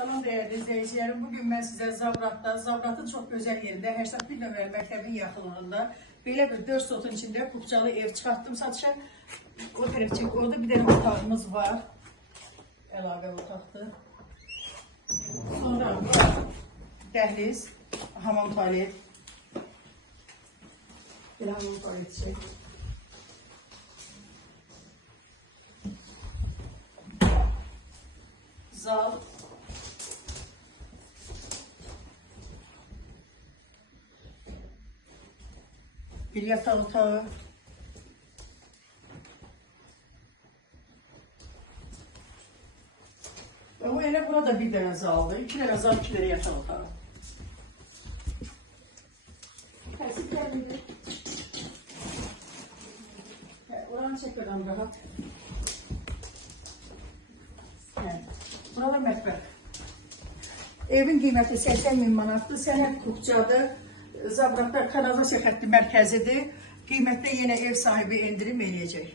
Salam değerli izleyicilerim. Bugün ben size Zabrat'ın çok güzel yerinde 81 nömrəli məktəbin yaxınlığında belə bir 4 sotun içində kupçalı ev çıxartdım satışa. O tərəfçik orada bir dənə otağımız var. Əlavə otaqdır. Sonra dəhliz, hamam tualet. Belə hamam tualet çək. Zal. Bir yatak otağı. Ve bu ele burada bir tane zaldı. 2 tane zal, 2 tane yatak otağı. Tersi gelmedi. Oranı çek oradan rahat. Burada mətbəx. Evin qiyməti 80 bin manatdır. Sənət Kupçadır. Zabratda kanalizasiya xətti mərkəzidir. Qiymətdə yenə ev sahibi endirim eləyəcək.